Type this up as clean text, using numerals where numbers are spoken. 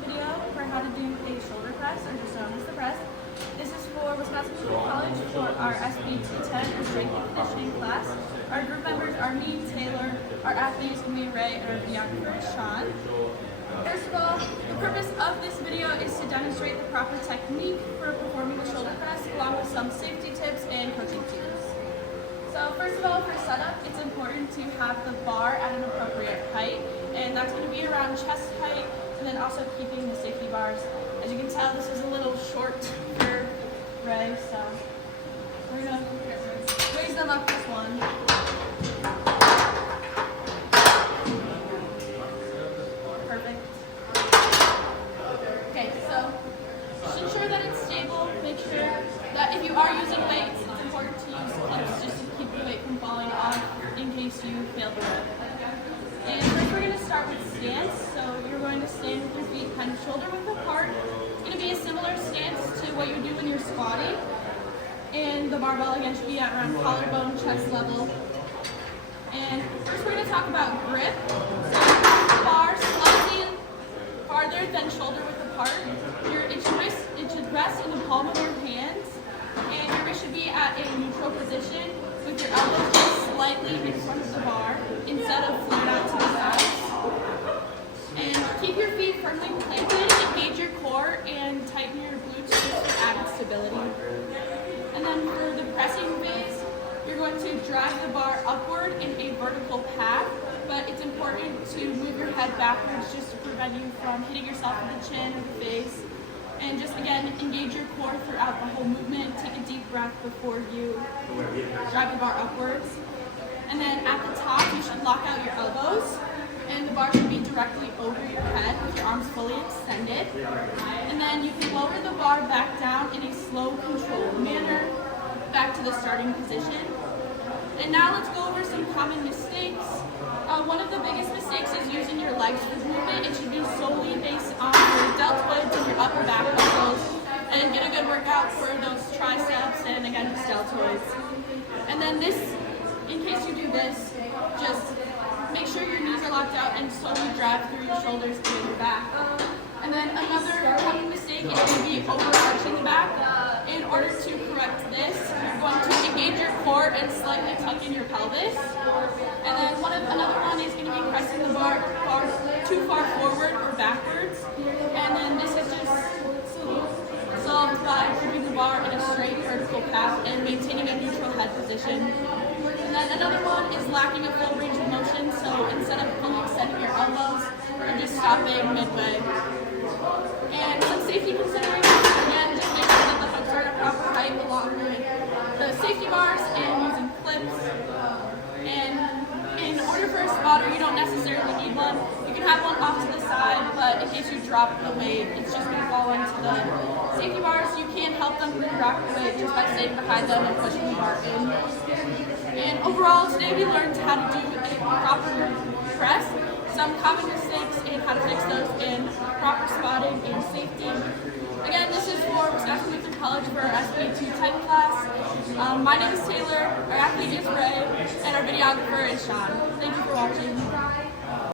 video for how to do a shoulder press, or just known as the press. This is for Wisconsin Community College for our SB210 or Strength and Conditioning class. Our group members are me, Taylor, our athlete is going to be Ray, and our videographer is Sean. First of all, the purpose of this video is to demonstrate the proper technique for performing the shoulder press, along with some safety tips and coaching tips. So first of all, for setup, it's important to have the bar at an appropriate height, and that's going to be around chest height, and then also keeping the safety bars. As you can tell, this is a little short for Ray, so we're going to raise them up just one. Perfect. Okay, so just ensure that it's stable. Make sure that if you are using weights, it's important to use clips just to keep the weight from falling off in case you fail to lift. And first we're going to start with stance. So you're going to stand with your feet kind of shoulder width apart. It's going to be a similar stance to what you do when you're squatting. And the barbell again should be at around collarbone, chest level. And first we're going to talk about grip. So the bar slightly farther than shoulder width apart. It should rest in the palm of your hands. And your wrist should be at a neutral position with your elbows just slightly in front of the bar instead of flared out to the sides. And keep your feet firmly planted, engage your core, and tighten your glutes just for added stability. And then for the pressing phase, you're going to drive the bar upward in a vertical path, but it's important to move your head backwards just to prevent you from hitting yourself in the chin or the face. And just again, engage your core throughout the whole movement. Take a deep breath before you drive the bar upwards. And then at the top, you should lock out your elbows, and the bar should be directly over your head with your arms fully extended. And then you can lower the bar back down in a slow, controlled manner, back to the starting position. And now let's go over some common mistakes. One of the biggest mistakes is using your legs for movement. It should be solely based on your deltoids and your upper back muscles, and get a good workout for those triceps and again the deltoids. And then this, in case you do this, just make sure your knees are locked out and slowly drive through your shoulders and your back. And then another common mistake is going to be overarching the back. In order to correct this, you're going to engage your core and slightly tuck in your pelvis. And then another one is going to be pressing the bar too far forward or backwards. And then this is just solved by gripping the bar in a straight vertical path and maintaining a neutral head position. And then another one is lacking a full range of motion, so instead of fully extending your elbows, you're just stopping midway. And some safety considerations, again, just make sure that the hooks are at a proper height along with the safety bars and using clips. And in order for a spotter, you don't necessarily need one. You can have one off to the side, but in case you drop the weight, it's just going to fall into the safety bars. You can help them re-rack the weight just by staying behind them and pushing the bar in. And overall, today we learned how to do a proper press, some common mistakes, and how to fix those in proper spotting and safety. Again, this is for Wisconsin Community College for our SB210 class. My name is Taylor, our athlete is Ray, and our videographer is Sean. Thank you for watching.